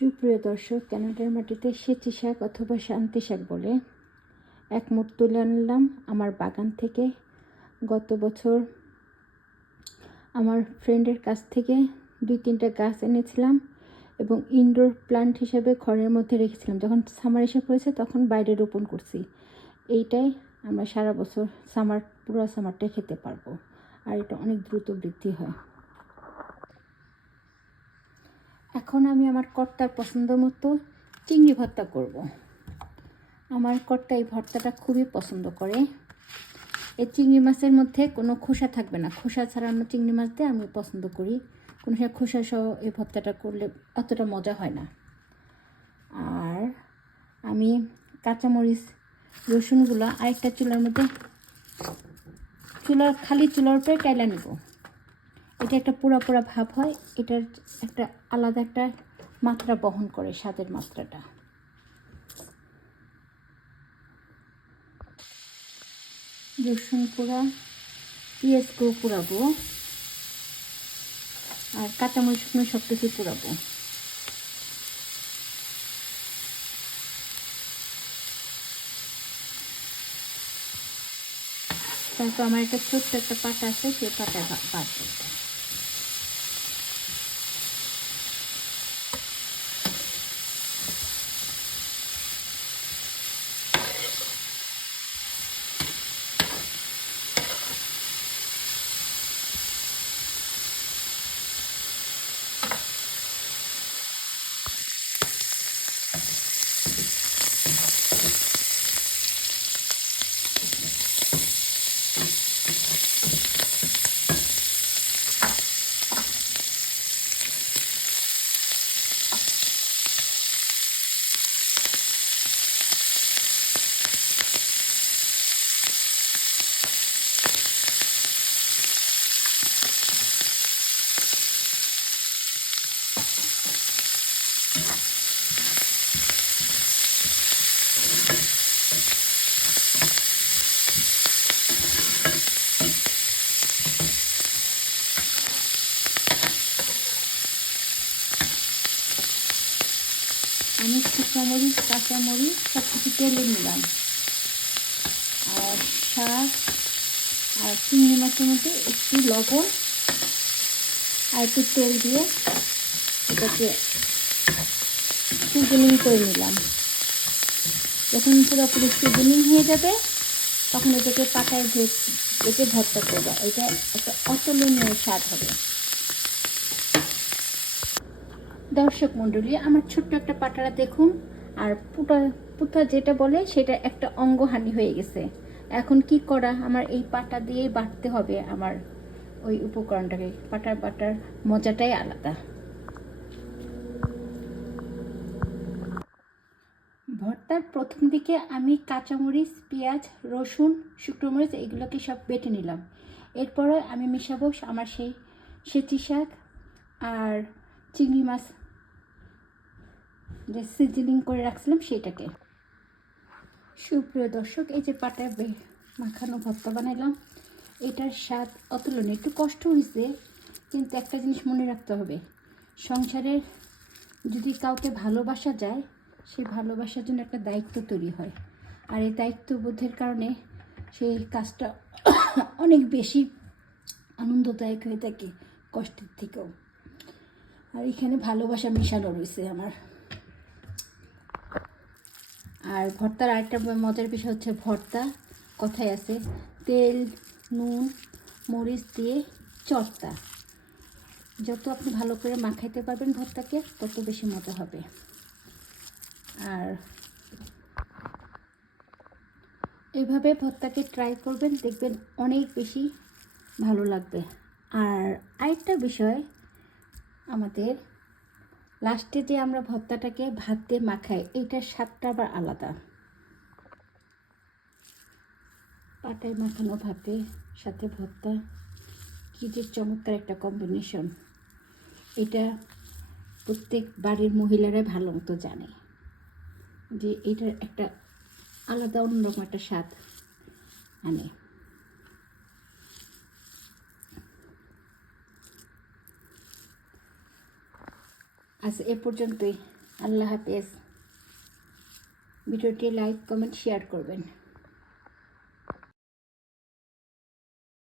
সুপ্রিয় দর্শক, কানাডার মাটিতে সেচি শাক অথবা শান্তি শাক বলে এক মুঠ তুলে আনলাম আমার বাগান থেকে। গত বছর আমার ফ্রেন্ডের কাছ থেকে 2-3টা গাছ এনেছিলাম এবং ইনডোর প্লান্ট হিসেবে ঘরের মধ্যে রেখেছিলাম। যখন সামার এসে পড়েছে তখন বাইরে রোপণ করছি। এইটাই আমরা সারা বছর পুরো সামারটা খেতে পারবো, আর এটা অনেক দ্রুত বৃদ্ধি হয়। এখন আমি আমার কর্তার পছন্দ মতো চিংড়ি ভর্তা করব। আমার কর্তা এই ভর্তাটা খুবই পছন্দ করে। এই চিংড়ি মাছের মধ্যে কোনো খোসা থাকবে না, খোসা ছাড়ানো চিংড়ি মাছ দিয়ে আমি পছন্দ করি। কোনো সময় খোসা সহ এই ভর্তাটা করলে অতটা মজা হয় না। আর আমি কাঁচামরিচ রসুনগুলো আরেকটা চুলার মধ্যে খালি চুলার উপরে টাইলা নেব। এটা একটা পোড়া পোড়া ভাব হয়, এটার একটা আলাদা একটা মাত্রা বহন করে, স্বাদের মাত্রাটা। রসুন পোড়া, পেঁয়াজকেও পোড়াবো, আর কাঁচামরিচ সব কিছু পোড়াবো। তারপর আমার একটা ছোট্ট একটা পাতা আছে, সেই পাতায় বাঁধবো। আমি শুকনোমরিচ, কাঁচামরিচ সব কিছু তেলে নিলাম, আর শাক আর চিংড়ি মাছের মধ্যে একটু লবণ আর একটু তেল দিয়ে এটাকে সিজনিং করে নিলাম। যখন পুরোপুরি সিজনিং হয়ে যাবে তখন এটাকে পাটায় এতে ভর্তা করবো। এটা একটা অতুলনীয় স্বাদ হবে। দর্শক মণ্ডলী, আমার ছোট্ট একটা পাটারা দেখুন, আর পুতা যেটা বলে সেটা একটা অঙ্গহানি হয়ে গেছে। এখন কি করা, আমার এই পাটা দিয়েই বাটতে হবে আমার ওই উপকরণটাকে। বাটার মজাটাই আলাদা। ভর্তার প্রথম দিকে আমি কাঁচামরিচ, পেঁয়াজ, রসুন, শুকনো মরিচ এগুলোকে সব বেটে নিলাম। এরপরে আমি মিশাবো আমার সেই সেচি শাক আর চিংড়ি মাছ যে সিজনিং করে রাখছিলাম সেটাকে। সুপ্রিয় দর্শক, এই যে পাটায় মাখানো ভর্তা বানাইলাম, এটার স্বাদ অতুলনীয়। একটু কষ্ট হয়েছে, কিন্তু একটা জিনিস মনে রাখতে হবে, সংসারের যদি কাউকে ভালোবাসা যায়, সেই ভালোবাসার জন্য একটা দায়িত্ব তৈরি হয়। আর এই দায়িত্ববোধের কারণে সেই কাজটা অনেক বেশি আনন্দদায়ক হয়ে থাকে কষ্টের থেকেও। আর এখানে ভালোবাসা মেশানো রয়েছে আমার। আর ভর্তার আরেকটা মজার বিষয় হচ্ছে, ভর্তা কথায় আছে তেল, নুন, মরিচ দিয়ে চর্তা। যত আপনি ভালো করে মাখাইতে পারবেন ভর্তাকে, তত বেশি মজা হবে। আর এভাবে ভর্তাকে ট্রাই করবেন, দেখবেন অনেক বেশি ভালো লাগবে। আর আরেকটা বিষয়, আমাদের লাস্টে যে আমরা ভর্তাটাকে ভাত দিয়ে মাখাই, এইটার স্বাদটা আবার আলাদা। পাটায় মাখানো ভাতের সাথে ভর্তা, কী যে চমৎকার একটা কম্বিনেশন। এটা প্রত্যেক বাড়ির মহিলারা ভালো মতো জানে যে এটার একটা আলাদা অন্যরকম একটা স্বাদ আনে। আজ এ পর্যন্তই। আল্লাহ হাফেজ। ভিডিওটি লাইক কমেন্ট শেয়ার করবেন।